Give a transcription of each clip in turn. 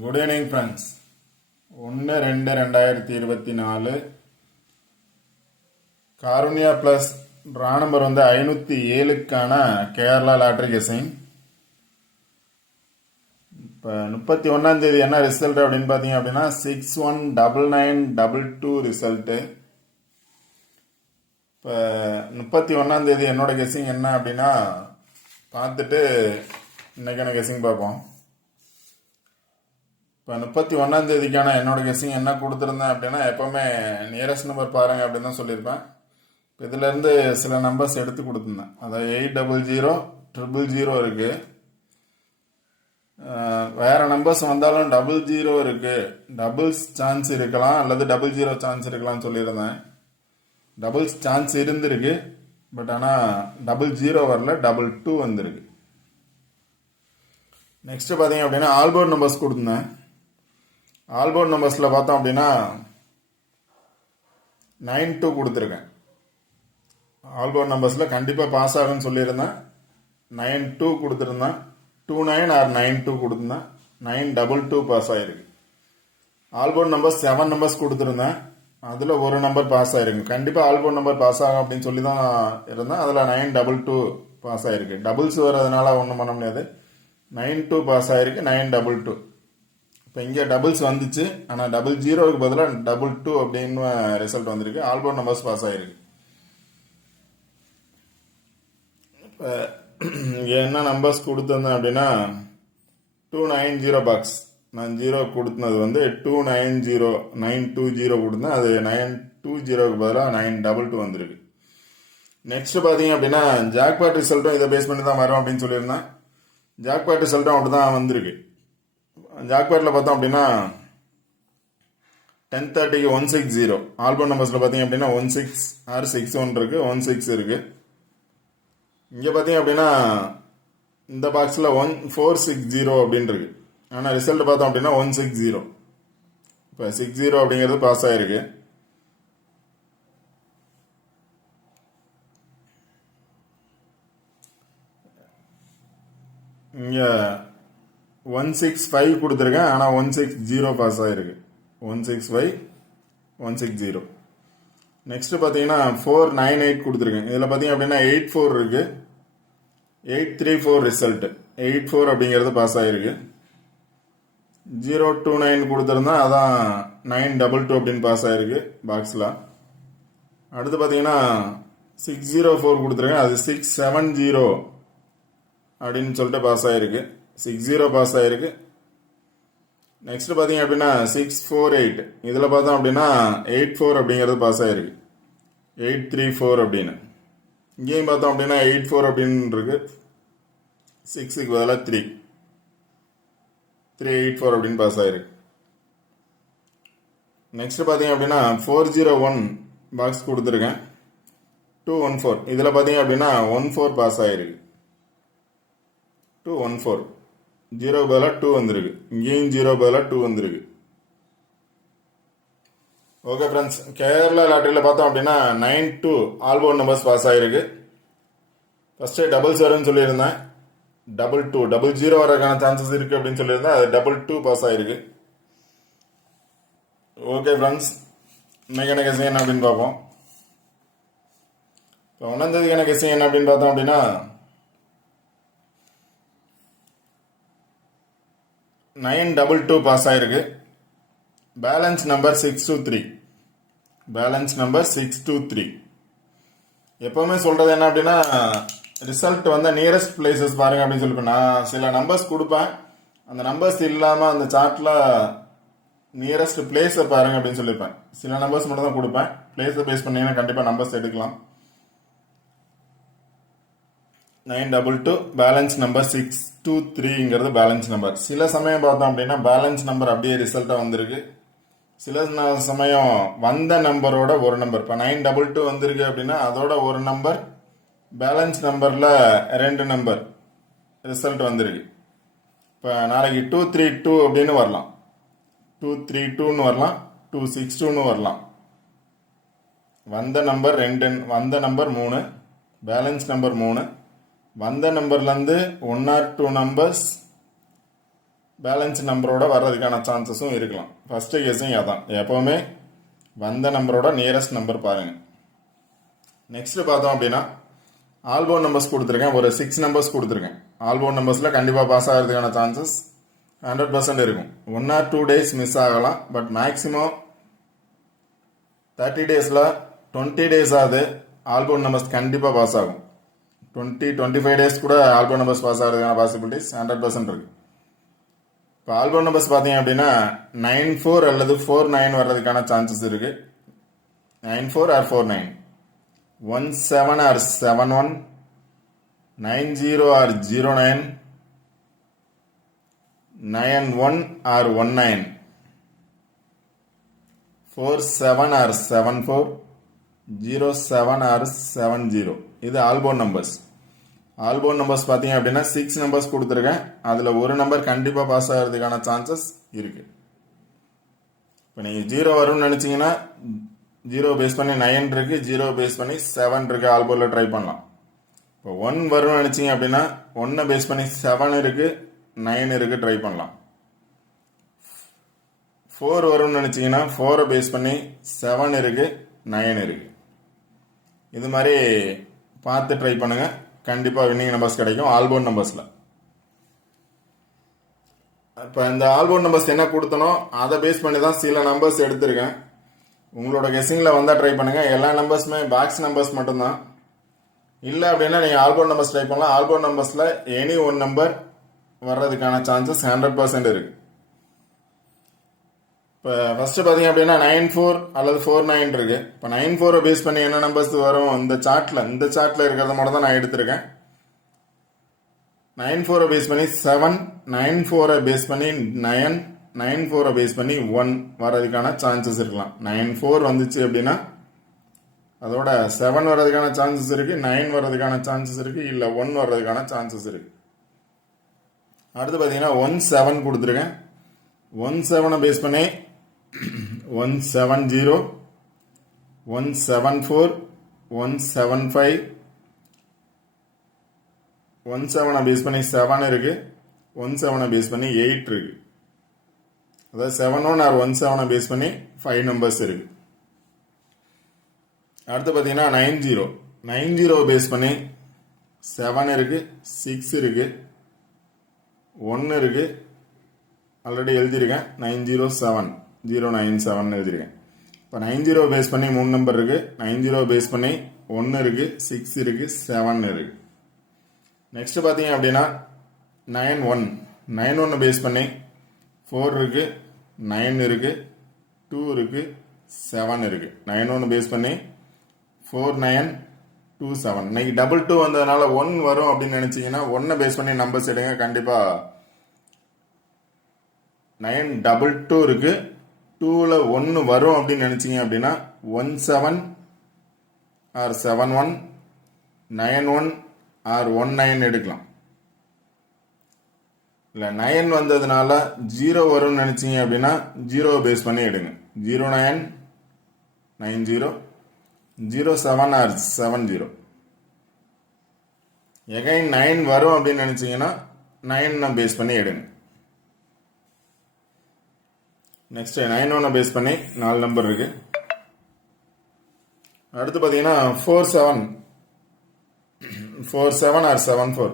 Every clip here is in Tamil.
Good evening friends. 1-2-2024 Karunya plus draw number 507க்கான கேரளா லாட்ரி கெஸிங். இப்போ 31ஆம் தேதி என்ன ரிசல்ட் அப்படின்னு பார்த்தீங்க அப்படின்னா 619922 ரிசல்ட்டு. இப்போ 31ஆம் தேதி என்னோட கெஸிங் என்ன அப்படின்னா பார்த்துட்டு இன்னைக்கான கெஸிங் பார்ப்போம். இப்போ 31ஆம் தேதிக்கான என்னோட கெஸிங் என்ன கொடுத்துருந்தேன் அப்படின்னா எப்போவுமே நியரஸ்ட் நம்பர் பாருங்கள் அப்படின்னு தான் சொல்லியிருப்பேன். இப்போ இதிலேருந்து சில நம்பர்ஸ் எடுத்து கொடுத்துருந்தேன். அதாவது 800 இருக்குது. வேறு நம்பர்ஸ் வந்தாலும் 00 இருக்குது, டபுள்ஸ் சான்ஸ் இருக்கலாம் அல்லது 00 சான்ஸ் இருக்கலாம்னு சொல்லியிருந்தேன். டபுள்ஸ் சான்ஸ் இருந்திருக்கு, பட் ஆனால் 00 வரல, 22 வந்திருக்கு. நெக்ஸ்ட் பார்த்தீங்க அப்படின்னா ஆல்போர்ட் நம்பர்ஸ் கொடுத்துருந்தேன். ஆல்போர்ட் நம்பர்ஸில் பார்த்தோம் அப்படின்னா 92 கொடுத்துருக்கேன். ஆல்போர்ட் நம்பர்ஸில் கண்டிப்பாக பாஸ் ஆகுன்னு சொல்லியிருந்தேன். 92 கொடுத்துருந்தேன். 29 ஆர் 92 கொடுத்துருந்தேன். 922 பாஸ் ஆகிருக்கு. ஆல்போர்ட் நம்பர்ஸ் 7 நம்பர்ஸ் கொடுத்துருந்தேன். அதில் ஒரு நம்பர் பாஸ் ஆகிருக்கு. கண்டிப்பாக ஆல்போர்ட் நம்பர் பாஸ் ஆகும் அப்படின்னு சொல்லி தான் இருந்தேன். அதில் 922 பாஸ் ஆகிருக்கு. டபுள்ஸ் வர்றதுனால ஒன்றும் பண்ண முடியாது. 92 பாஸ் ஆகிருக்கு, 922. இப்போ இங்கே டபுள்ஸ் வந்துச்சு, ஆனால் 00க்கு பதிலாக 22 அப்படின்னு ரிசல்ட் வந்திருக்கு. ஆல்போர்ட் நம்பர்ஸ் பாஸ் ஆகிருக்கு. இப்போ இங்கே என்ன நம்பர்ஸ் கொடுத்துருந்தேன் அப்படின்னா 290 பாக்ஸ். நான் 0 கொடுத்தது 920 கொடுத்தேன். அது 920க்கு பதிலாக 922 வந்திருக்கு. நெக்ஸ்ட் பார்த்தீங்க அப்படின்னா ஜாக்பாட் ரிசல்ட்டும் இதை பேஸ் பண்ணி தான் வரும் அப்படின்னு சொல்லியிருந்தேன். ஜாக்பாட் ரிசல்ட்டும் அப்படி தான் வந்திருக்கு. ஜாக்பாட்டில் பார்த்தோம் அப்படின்னா 1030க்கு 160. ஆல்போர்ட் நம்பர்ஸில் பார்த்தீங்க அப்படின்னா 16 ஆர் 61 இருக்குது, 16 இருக்குது. இங்கே பார்த்தீங்க அப்படின்னா இந்த பாக்ஸில் 1460 அப்படின்னு இருக்கு. ஆனால் ரிசல்ட் பார்த்தோம் அப்படின்னா 160. இப்போ 60 அப்படிங்கிறது பாஸ் ஆகிருக்கு. இங்கே 165 கொடுத்துருக்கேன், ஆனால் 160 பாஸ் ஆகிருக்கு. 165 160. நெக்ஸ்ட் பார்த்தீங்கன்னா 498 கொடுத்துருக்கேன். இதில் பார்த்தீங்க அப்படின்னா 84 இருக்குது, 834 ரிசல்ட்டு. 84 அப்படிங்கிறது பாஸ் ஆகிருக்கு. 029 கொடுத்துருந்தா அதான் 922 அப்படின்னு பாஸ் ஆகிருக்கு பாக்ஸில். அடுத்து பார்த்தீங்கன்னா 604 கொடுத்துருக்கேன். அது 670 அப்படின்னு சொல்லிட்டு பாஸ் ஆகிருக்கு. 60 பாஸ் ஆகிருக்கு. நெக்ஸ்ட் பார்த்தீங்க அப்படின்னா 648. இதில் பார்த்தோம் அப்படின்னா 84 அப்படிங்கிறது பாஸ் ஆகிருக்கு. 834 அப்படின்னு. இங்கேயும் பார்த்தோம் அப்படின்னா 84 அப்படின்னு இருக்கு. 6க்கு பதிலாக 384 அப்படின்னு பாஸ் ஆகிருக்கு. நெக்ஸ்ட் பார்த்தீங்க அப்படின்னா 401 பாக்ஸ் கொடுத்துருக்கேன். 214. இதில் பார்த்தீங்க அப்படின்னா 14 பாஸ் ஆகிருக்கு. 214. 0க்கு பதிலாக 2 வந்திருக்கு. இங்கேயும் 0க்கு பதிலாக 2 வந்திருக்கு. ஓகே ஃப்ரெண்ட்ஸ், கேரளா லாட்டரியில் பார்த்தோம் அப்படின்னா 92 ஆல்போர்ட் நம்பர்ஸ் பாஸ் ஆகிருக்கு. ஃபஸ்ட்டு டபுள்ஸ் வரும்னு சொல்லியிருந்தேன். 22 00 வரக்கான சான்சஸ் இருக்குது அப்படின்னு சொல்லியிருந்தேன். அது 22 பாஸ் ஆகிருக்கு. ஓகே ஃப்ரெண்ட்ஸ், இன்னைக்கான கெஸிங் என்ன அப்படின்னு பார்ப்போம். இப்போ 1ஆம் தேதிக்கான கெஸிங் என்ன அப்படின்னு பார்த்தோம் அப்படின்னா 922 பாஸ் ஆகிருக்கு. Balance number 623. Balance number 623. எப்போவுமே சொல்கிறது என்ன அப்படின்னா ரிசல்ட் நியரஸ்ட் பிளேசஸ் பாருங்க அப்படின்னு சொல்லிப்பேன். நான் சில நம்பர்ஸ் கொடுப்பேன், அந்த நம்பர்ஸ் இல்லாமல் அந்த சார்ட்டில் நியரஸ்ட் பிளேஸை பாருங்க அப்படின்னு சொல்லியிருப்பேன். சில நம்பர்ஸ் மட்டும் தான் கொடுப்பேன். பிளேஸை பேஸ் பண்ணீங்கன்னா கண்டிப்பாக நம்பர்ஸ் எடுக்கலாம். 922 பேலன்ஸ் நம்பர் 623ங்கிறது பேலன்ஸ் நம்பர். சில சமயம் பார்த்தோம் அப்படின்னா பேலன்ஸ் நம்பர் அப்படியே ரிசல்ட்டாக வந்திருக்கு. சில சமயம் வந்த நம்பரோட ஒரு நம்பர், இப்போ 922 வந்திருக்கு அப்படின்னா அதோட ஒரு நம்பர் பேலன்ஸ் நம்பரில் 2 நம்பர் ரிசல்ட் வந்திருக்கு. இப்போ நாளைக்கு 232 அப்படின்னு வரலாம், 232ன்னு வரலாம், 262ன்னு வரலாம். வந்த நம்பர் 2, வந்த நம்பர் 3, பேலன்ஸ் நம்பர் 3. வந்த நம்பர்லேருந்து 1 or 2 நம்பர்ஸ் பேலன்ஸ் நம்பரோட வர்றதுக்கான சான்சஸும் இருக்கலாம். ஃபஸ்ட்டு கெஸ்ஸிங் அதான், எப்போவுமே வந்த நம்பரோட நியரஸ்ட் நம்பர் பாருங்கள். நெக்ஸ்ட் பார்த்தோம் அப்படின்னா ஆல்போன் நம்பர்ஸ் கொடுத்துருக்கேன். ஒரு 6 நம்பர்ஸ் கொடுத்துருக்கேன். ஆல்போன் நம்பர்ஸில் கண்டிப்பாக பாஸ் ஆகிறதுக்கான சான்சஸ் 100% இருக்கும். 1 or 2 days மிஸ் ஆகலாம். பட் மேக்ஸிமம் 30 டேஸில் 20 days ஆகுது ஆல்போன் நம்பர்ஸ் கண்டிப்பாக பாஸ் ஆகும். 25 days கூட ஆல்போன் நம்பர்ஸ் பாஸ் ஆகிறதுக்கான பாசிபிலிட்டிஸ் 100% இருக்குது. இப்போ ஆல்போன் நம்பர்ஸ் பார்த்தீங்க அப்படின்னா 94 அல்லது 49 வர்றதுக்கான சான்சஸ் இருக்குது. 94 or 49, 17 or 71, 90 or 09, 91 or 19, 47 or 74, 07 or 70. இது ஆல்போன் நம்பர்ஸ். ஆல்போன் நம்பர்ஸ் பார்த்தீங்க அப்படின்னா 6 நம்பர்ஸ் கொடுத்துருக்கேன். அதில் ஒரு நம்பர் கண்டிப்பாக பாஸ் ஆகிறதுக்கான சான்சஸ் இருக்குது. இப்போ நீங்கள் 0 வரும்னு நினச்சிங்கன்னா 0 பேஸ் பண்ணி 9 இருக்குது, 0 பேஸ் பண்ணி 7 இருக்குது, ஆல்போனில் ட்ரை பண்ணலாம். இப்போ 1 வரும்னு நினச்சிங்க அப்படின்னா 1 பேஸ் பண்ணி 7 இருக்குது, 9 இருக்குது, ட்ரை பண்ணலாம். 4 வரும்னு நினச்சிங்கன்னா 4 பேஸ் பண்ணி 7 இருக்குது, 9 இருக்குது. இது மாதிரி பார்த்து ட்ரை பண்ணுங்கள். கண்டிப்பாக வின்னிங் நம்பர்ஸ் கிடைக்கும் ஆல்போன் நம்பர்ஸில். இப்போ இந்த ஆல்போன் நம்பர்ஸ் என்ன கொடுத்தனோ அதை பேஸ் பண்ணி தான் சில நம்பர்ஸ் எடுத்திருக்கேன். உங்களோட கெஸ்ஸிங்கில் வந்தால் ட்ரை பண்ணுங்கள். எல்லா நம்பர்ஸுமே பாக்ஸ் நம்பர்ஸ் மட்டும்தான். இல்லை அப்படின்னா நீங்கள் ஆல்போன் நம்பர்ஸ் ட்ரை பண்ணலாம். ஆல்போன் நம்பர்ஸில் எனி ஒன் நம்பர் வர்றதுக்கான சான்சஸ் 100% இருக்குது. இப்போ ஃபஸ்ட்டு பார்த்தீங்க அப்படின்னா 94 அல்லது 49 இருக்குது. இப்போ 94 பேஸ் பண்ணி என்ன நம்பர்ஸ் வரும் இந்த சார்ட்டில் இருக்கிறத மட்டும் தான் நான் எடுத்திருக்கேன். 94 பேஸ் பண்ணி 7, 94 பேஸ் பண்ணி 9, 94 பேஸ் பண்ணி 1 வர்றதுக்கான சான்சஸ் இருக்கலாம். 94 வந்துச்சு அப்படின்னா அதோட 7 வர்றதுக்கான சான்சஸ் இருக்குது, 9 வர்றதுக்கான சான்சஸ் இருக்குது, இல்லை 1 வர்றதுக்கான சான்சஸ் இருக்குது. அடுத்து பார்த்தீங்கன்னா 17 கொடுத்துருக்கேன். 17 பேஸ் பண்ணி 170, 174, 175, 17 பேஸ் பண்ணி 7 இருக்குது, 17 பேஸ் பண்ணி 8 இருக்குது. அதாவது 71 or 17 பேஸ் பண்ணி 5 நம்பர்ஸ் இருக்குது. அடுத்து பார்த்தீங்கன்னா 90 பேஸ் பண்ணி 7 இருக்குது, 6 இருக்குது, 1 இருக்குது. ஆல்ரெடி எழுதியிருக்கேன் 907, 097 எழுதியிருக்கேன். இப்போ 90 பேஸ் பண்ணி 3 நம்பர் இருக்குது. 90 பேஸ் பண்ணி 1 இருக்குது, 6 இருக்குது, 7 இருக்குது. நெக்ஸ்ட் பார்த்தீங்க அப்படின்னா 91 பேஸ் பண்ணி 4 இருக்குது, 9 இருக்குது, 2 இருக்குது, 7 இருக்குது. 91 பேஸ் பண்ணி 4927. இன்னைக்கு 22 வந்ததுனால 1 வரும் அப்படின்னு நினைச்சீங்கன்னா 1 பேஸ் பண்ணி நம்பர்ஸ் எடுங்க. கண்டிப்பாக 922 இருக்கு, 2ல 1 வரும் அப்படின்னு நினைச்சீங்க அப்படின்னா 17 or 71, 91 or 19 எடுக்கலாம். இல்லை 9 வந்ததுனால 0 வரும்னு நினைச்சீங்க அப்படின்னா 0 பேஸ் பண்ணி எடுங்க. 0990, 07 or 70. எகைன் 9 வரும் அப்படின்னு நினைச்சீங்கன்னா 9 பேஸ் பண்ணி எடுங்க. நெக்ஸ்ட் 91 பேஸ் பண்ணி 4 நம்பர் இருக்கு. அடுத்து பார்த்தீங்கன்னா 47 or 74.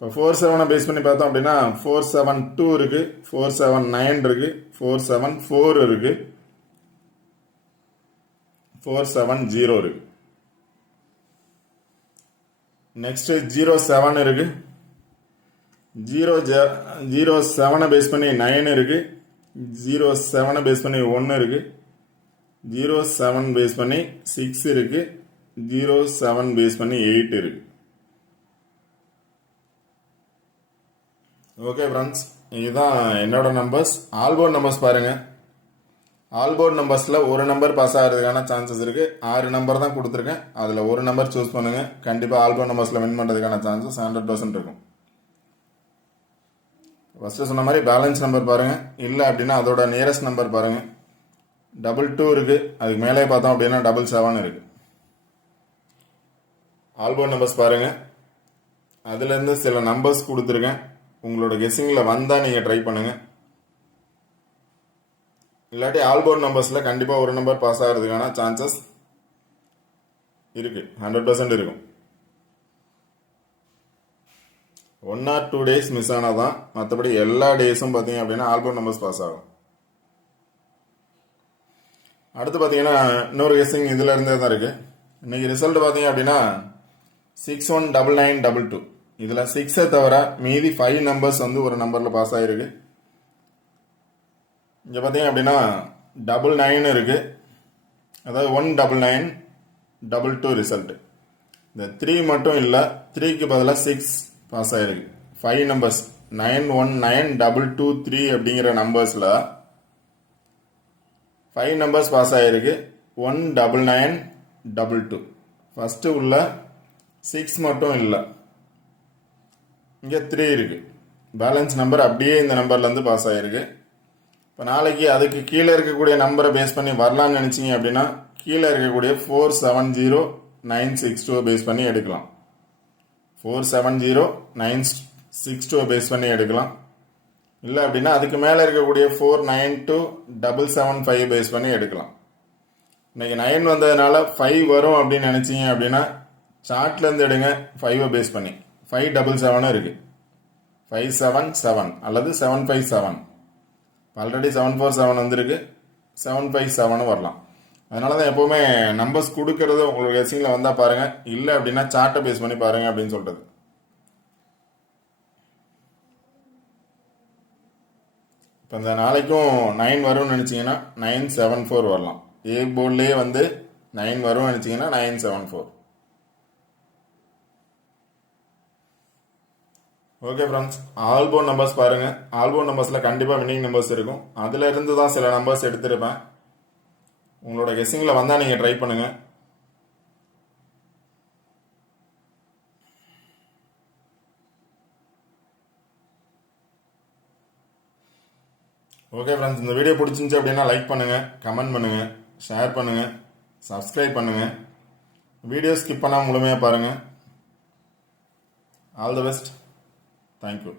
இப்போ 47 பேஸ் பண்ணி பார்த்தோம் அப்படின்னா 472 இருக்கு, 479 இருக்கு, 474 இருக்கு, 470 இருக்கு. நெக்ஸ்ட் 07 இருக்கு, 07 பேஸ் பண்ணி 9 இருக்கு, 07 பேஸ் பண்ணி 1 இருக்கு, 07 பேஸ் பண்ணி 6 இருக்கு, 07 பேஸ் பண்ணி 8 இருக்கு. ஓகே ஃப்ரெண்ட்ஸ், இதுதான் என்னோட நம்பர்ஸ். ஆல்போர்ட் நம்பர்ஸ் பாருங்க. ஆல்போர்ட் நம்பர்ஸில் ஒரு நம்பர் பாஸ் ஆகிறதுக்கான சான்சஸ் இருக்கு. 6 நம்பர் தான் கொடுத்துருக்கேன். அதில் ஒரு நம்பர் சூஸ் பண்ணுங்க. கண்டிப்பாக ஆல்போர்ட் நம்பர்ஸில் வின் பண்ணுறதுக்கான சான்சஸ் 100% இருக்கும். ஃபஸ்ட்டு சொன்ன மாதிரி பேலன்ஸ் நம்பர் பாருங்க. இல்லை அப்படின்னா அதோட நியரஸ்ட் நம்பர் பாருங்க. 22 இருக்கு, அதுக்கு மேலே பார்த்தோம் அப்படின்னா 77 இருக்கு. ஆல்போர்ட் நம்பர்ஸ் பாருங்க. அதுலேருந்து சில நம்பர்ஸ் கொடுத்துருக்கேன். உங்களோட கெஸ்ஸிங்கில் வந்தால் நீங்கள் ட்ரை பண்ணுங்கள். இல்லாட்டி ஆல்போர்ட் நம்பர்ஸில் கண்டிப்பாக ஒரு நம்பர் பாஸ் ஆகிறதுக்கான சான்சஸ் இருக்குது, 100% இருக்கும். 1 or 2 days மிஸ் ஆனால் தான், மற்றபடி எல்லா டேஸும் பார்த்தீங்க அப்படின்னா ஆல்போர்ட் நம்பர்ஸ் பாஸ் ஆகும். அடுத்து பார்த்தீங்கன்னா இன்னொரு கெஸ்ஸிங் இதில் இருந்தே தான் இருக்குது. இன்றைக்கி ரிசல்ட் பார்த்தீங்க அப்படின்னா 619922. இதில் 6 தவிர மீதி 5 நம்பர்ஸ் வந்து ஒரு நம்பரில் பாஸ் ஆகிருக்கு. இங்கே பார்த்தீங்க அப்படின்னா 99 இருக்குது, அதாவது 19922 ரிசல்ட். இந்த 3 மட்டும் இல்லை, 3க்கு பதிலாக 6 பாஸ் ஆகிருக்கு. 5 நம்பர்ஸ் 919223 அப்படிங்கிற நம்பர்ஸில் 5 நம்பர்ஸ் பாஸ் ஆகிருக்கு. 19922 ஃபஸ்ட்டு உள்ள 6 மட்டும் இல்லை, இங்கே 3 இருக்குது. பேலன்ஸ் நம்பர் அப்படியே இந்த நம்பர்லேருந்து பாஸ் ஆகிருக்கு. இப்போ நாளைக்கு அதுக்கு கீழே இருக்கக்கூடிய நம்பரை பேஸ் பண்ணி வரலான்னு நினச்சிங்க அப்படின்னா கீழே இருக்கக்கூடிய 470962 பேஸ் பண்ணி எடுக்கலாம். 470962 பேஸ் பண்ணி எடுக்கலாம். இல்லை அப்படின்னா அதுக்கு மேலே இருக்கக்கூடிய 492775 பேஸ் பண்ணி எடுக்கலாம். இன்னைக்கு 9 வந்ததுனால 5 வரும் அப்படின்னு நினச்சிங்க அப்படின்னா சார்ட்லேருந்து எடுங்க. 5 பேஸ் பண்ணி 577 இருக்கு, 577 அல்லது 757. ஆல்ரெடி 747 வந்திருக்கு, 757 வரலாம். அதனால தான் எப்போவுமே நம்பர்ஸ் கொடுக்கறது உங்களுக்கு கெஸ்ஸிங்கில் வந்தால் பாருங்கள், இல்லை அப்படின்னா சார்ட்டை பேஸ் பண்ணி பாருங்கள் அப்படின்னு சொல்கிறது. இப்போ இந்த நாளைக்கும் 9 வரும்னு நினச்சிங்கன்னா 974 வரலாம். ஏ போர்ட்லேயே வந்து 9 வரும்னு நினச்சிங்கன்னா 974. ஓகே ஃப்ரெண்ட்ஸ், ஆல்போர்ட் நம்பர்ஸ் பாருங்கள். ஆல்போர்ட் நம்பர்ஸில் கண்டிப்பாக வின்னிங் நம்பர்ஸ் இருக்கும். அதில் இருந்து தான் சில நம்பர்ஸ் எடுத்திருப்பேன். உங்களோட கெஸ்ஸிங்கில் வந்தால் நீங்கள் ட்ரை பண்ணுங்கள். ஓகே ஃப்ரெண்ட்ஸ், இந்த வீடியோ பிடிச்சிருந்துச்சு அப்படின்னா லைக் பண்ணுங்கள், கமெண்ட் பண்ணுங்கள், ஷேர் பண்ணுங்கள், சப்ஸ்கிரைப் பண்ணுங்கள். வீடியோ ஸ்கிப் பண்ணாமல் முழுமையாக பாருங்கள். All the best. Thank you.